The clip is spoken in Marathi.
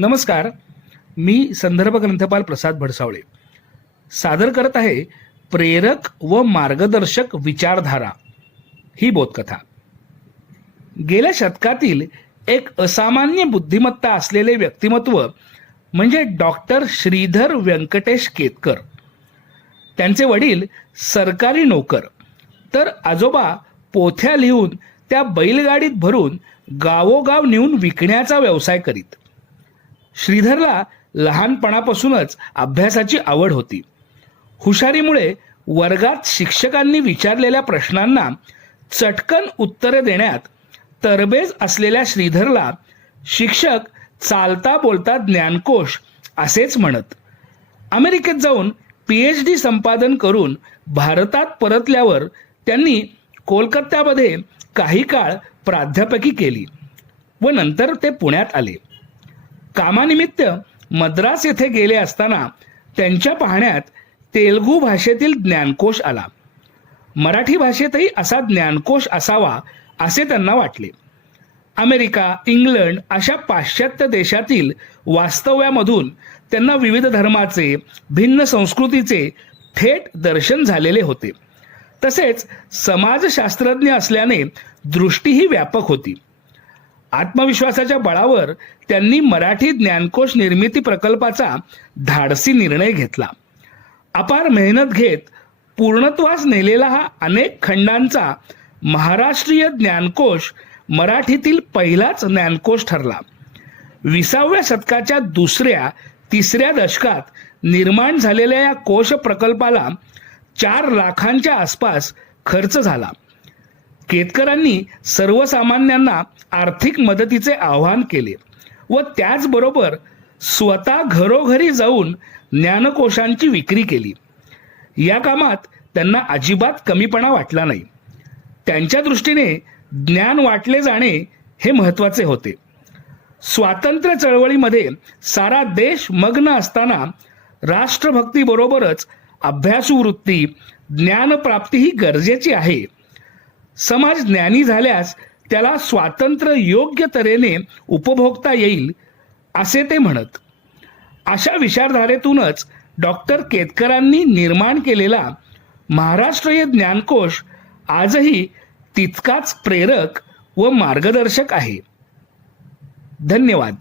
नमस्कार. मी संदर्भ ग्रंथपाल प्रसाद भडसावळे. सादर करत आहे प्रेरक व मार्गदर्शक विचारधारा ही बोधकथा. गेल्या शतकातील एक असामान्य बुद्धिमत्ता असलेले व्यक्तिमत्व म्हणजे डॉक्टर श्रीधर व्यंकटेश केतकर. त्यांचे वडील सरकारी नोकर. तर आजोबा पोथ्या लिहून त्या बैलगाडीत भरून गावोगाव नेऊन विकण्याचा व्यवसाय करीत. श्रीधरला लहानपणापासूनच अभ्यासाची आवड होती. हुशारीमुळे वर्गात शिक्षकांनी विचारलेल्या प्रश्नांना चटकन उत्तरे देण्यात तरबेज असलेल्या श्रीधरला शिक्षक चालता बोलता ज्ञानकोश असेच म्हणत. अमेरिकेत जाऊन पी एच डी संपादन करून भारतात परतल्यावर त्यांनी कोलकात्यामध्ये काही काळ प्राध्यापकी केली व नंतर ते पुण्यात आले. कामानिमित्त मद्रास येथे गेले असताना त्यांच्या पाहण्यात तेलगू भाषेतील ज्ञानकोश आला. मराठी भाषेतही असा ज्ञानकोश असावा असे त्यांना वाटले. अमेरिका इंग्लंड अशा पाश्चात्य देशातील वास्तव्यामधून त्यांना विविध धर्माचे भिन्न संस्कृतीचे थेट दर्शन झालेले होते. तसेच समाजशास्त्रज्ञ असल्याने दृष्टीही व्यापक होती. आत्मविश्वासाच्या बळावर त्यांनी मराठी ज्ञानकोश निर्मिती प्रकल्पाचा धाडसी निर्णय घेतला. अपार मेहनत घेत पूर्णत्वास नेलेला हा अनेक खंडांचा महाराष्ट्रीय ज्ञानकोश मराठीतील पहिलाच ज्ञानकोश ठरला. विसाव्या शतकाच्या दुसऱ्या तिसऱ्या दशकात निर्माण झालेल्या या कोश प्रकल्पाला चार लाखांच्या आसपास खर्च झाला. केतकरांनी सर्वसामान्यांना आर्थिक मदतीचे आवाहन केले व त्याचबरोबर स्वतः घरोघरी जाऊन ज्ञानकोशांची विक्री केली. या कामात त्यांना अजिबात कमीपणा वाटला नाही. त्यांच्या दृष्टीने ज्ञान वाटले जाणे हे महत्त्वाचे होते. स्वातंत्र्य चळवळीमध्ये सारा देश मग्न असताना राष्ट्रभक्तीबरोबरच अभ्यासू वृत्ती ज्ञानप्राप्ती ही गरजेची आहे. समाज ज्ञानी झाल्यास त्याला स्वातंत्र्य योग्य तऱ्हेने उपभोगता येईल असे ते म्हणत. अशा विचारधारेतूनच डॉक्टर केतकरांनी निर्माण केलेला महाराष्ट्रीय ज्ञानकोश आजही तितकाच प्रेरक व मार्गदर्शक आहे. धन्यवाद.